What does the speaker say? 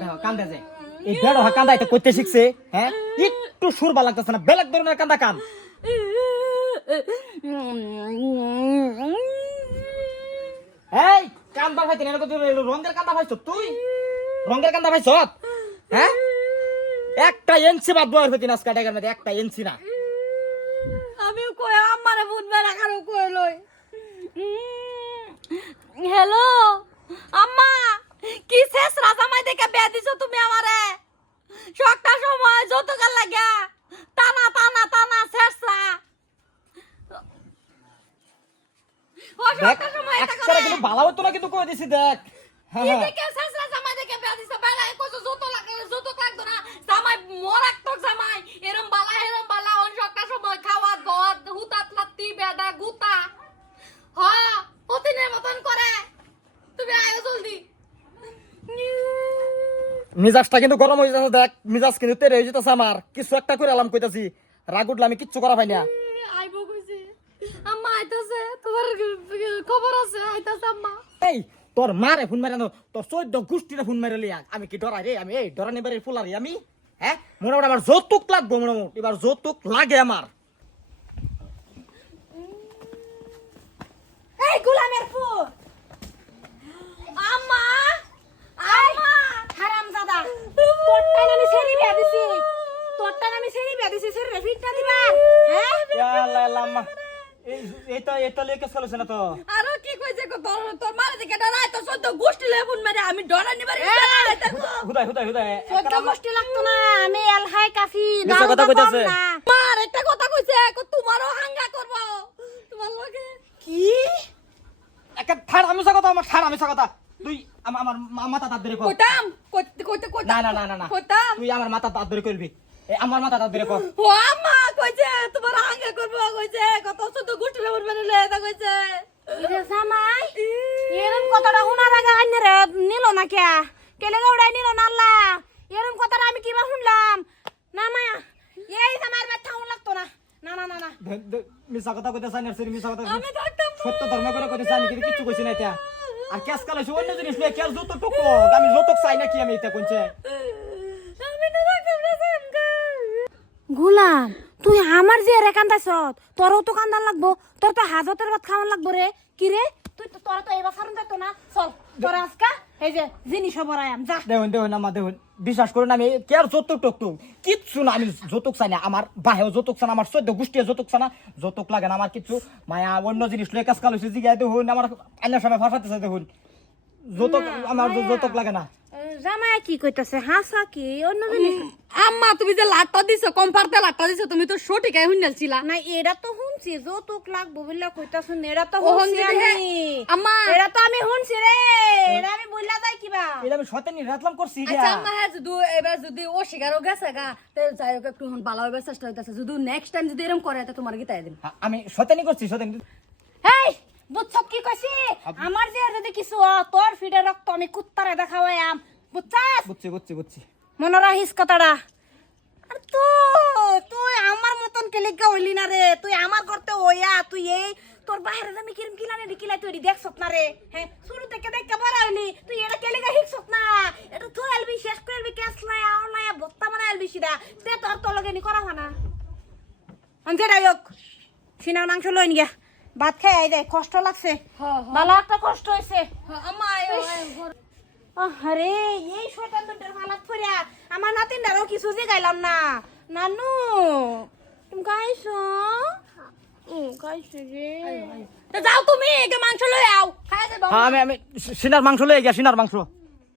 দেখো কান্দে যে এই বেড়ো কান্দাইতে কইতে শিখছে হ্যাঁ একটু সুর ভালো লাগতেছে না বেলেগ ধরনের কান্দা কান এই কান্দা ভাইতে না রঙের কান্দা ভাইছ তুই রঙের কান্দা ভাইছ হ্যাঁ একটা এনসি বাদ বয়ার হইতি নাস কাটাইগার মধ্যে একটা এনসি না আমি কই আমারে বুঝবে না কারো কই লই হ্যালো আম্মা কি শেষ রাজামাই দেখে বিয়া দিছো তুমি আমারে সবটা সময় যতকাল লাগা টানা টানা টানা শেষরা ও সবটা সময় এটা করে কিন্তু ভালো হতো না কিন্তু কই দিছি দেখ কি দেখে শেষ রাজামাই দেখে বিয়া দিছো বেলায় কইছো যত লাগতো না জামাই মরাক্তক জামাই এরম বালা অন সবটা সময় খাওয়া দাওয়া হুতাত লাত্তি বেদা গুতা হ্যাঁ প্রতিদিনের মতন করে তুমি আয়ো জলদি মিজাজটা কিন্তু গরম হয়ে যাচ্ছে দেখ মিজাজ কিন্তু তেরে হয়ে যেতেছে আমার কিছু একটা করে আলাম কইতাছি রাগ উঠলে আমি কিচ্ছু করা পাই না আইবো কইছে আম্মা আইতাছে তোমার খবর আছে আইতাছে আম্মা এই তোর মারে ফোন মারানো তোর 14 গুষ্টিরে ফোন মারে লিয়া আমি কি ডরাই রে আমি এই ডরানি বাড়ির ফুলারি আমি হ্যাঁ মোটামুটি আমার যৌতুক লাগবো মোটামুটি এবার যৌতুক লাগে আমার এই গোলামের ফুল আম্মা আম্মা হারামজাদা তোরটা আমি সেরি বিয়া দিছি সেরি রেফিটটা দিবা হ্যাঁ ইয়া আল্লাহ আল্লাহ আম্মা এটা লেকে চলেছে না তো আরো কি কইছে কো তোর মারে দেখে ডরাই তো 14 গোষ্ঠী লেবুন মেরে আমি ডরানি বাড়ি হুদাই 14 গোষ্ঠী লাগতো না আমি এলহাই কাফি মিছা কথা কইতাছে মার একটা কথা কইছে কো তোমারও হাঙ্গা করব তোমার লগে কি একটা ঠাড় আমিষা কথা আমার ঠাড় আমিষা কথা তুই আমার মাথা তাত ধরে কর কইতাম কইতে না কইতাম তুই আমার মাথা তাত ধরে করবি আমার মাথা তাত ধরে কর ও আম্মা কইছে তোমার হাঙ্গা করব কইছে কত 14 গোষ্ঠী লেবুন মেরে লেদা কইছে রে জামাই এরম কথাটা শোনার আগে আইনরে নিল না কে কেলে গৌড়াই নিল না আল্লাহ এরম কথাটা আমি কিবা শুনলাম না মায়া এই জামাইর বাচ্চা শুন লাগতো না না না না না মিছা কথা কইতে চাই না সরি মিছা কথা আমি থাকতাম সত্য ধর্ম করে কইতে চাই আমি কিছু কইছি না এটা আর কেস কাল হইছে অন্য জিনিস লয়ে কেস যত টুকো আমি যত চাই না কি আমি এটা কোনছে আমি না রাখতাম না জানকা গোলাম তুই আমার যে রে কান্দাছ তোরও তো কান্দান লাগবো তোর তো হাজতের ভাত খাওয়ান লাগবো রে কি রে তুই তো তোরা তো এবার ফারুন যাইতো না চল তোর আজকা এই যে জিনিস বরায়াম যা দেখুন আমার দেখুন বিশ্বাস করুন আমি কে আর যৌতুক টুকটুক কিচ্ছু না আমি যৌতুক চাই না আমার বাহেও যৌতুক চাই না আমার 14 গোষ্ঠী যৌতুক চাই না যৌতুক লাগে না আমার কিছু মায়া অন্য জিনিস লয়ে কাজ কাল হইছে জিগাই দেখুন আমার আইনার সময় ফাঁসাতে চাই দেখুন যৌতুক আমার যৌতুক লাগে না জামাই কি কইতাছে হাসা কি অন্য জিনিস আম্মা তুমি যে লাটটা দিছো কম্পারতে লাটটা দিছো তুমি তো সঠিকই হুনছিলা না এরা তো হুনছি যৌতুক লাগবো বললা কইতাছ এরা তো হুনছি আমি আম্মা এরা তো আমি হুনছি রে এরা আমি বললা যাই কিবা এটা আমি শয়তানি রাতলাম করছি এটা আচ্ছা আম্মা হ্যাঁ যদি এবার যদি ও শিকারও গেছে গা তে যাই হোক একটু হন ভালো হবে চেষ্টা হইতাছে যদি নেক্সট টাইম যদি এরকম করে তা তোমার কি তাই দিন আমি শয়তানি করছি শয়তানি হেই বুঝছ কি কইছি আমার যে যদি কিছু তোর ফিডে রক্ত আমি কুত্তারে দেখাওয়াম বুঝছি মনে রাখিস কথাটা আর তুই আমার মতন কেলিকা হইলি না রে তুই আমার করতে ওয়া তুই এই তোর বাইরে আমি কিরম কিলানে দিকিলাই তুই দেখছত না রে হ্যাঁ শুরু থেকে দেখতে বড় হইলি তুই এটা কেলিকা হিকছত না এটা তুই আলবি শেষ করে আলবি ক্যাশ লাই আওলাই বত্তা মানে আলবি সিধা তে তোর তো লগে নি করা হনা অনজে ডাইক সিনার মাংস লইন গিয়া ভাত খাই আই দে কষ্ট লাগছে ভালো একটা কষ্ট হইছে আম্মা আরে এই শয়তান দুটার হালাত ফরিয়া আমার নাতিনদারও কিছু যে গাইলাম না নানু তুমি গাইছো গাইছো রে তা যাও তুমি একে মাংস লই আও খাই যাবো আমি সিনার মাংস লয়ে গিয়া সিনার মাংস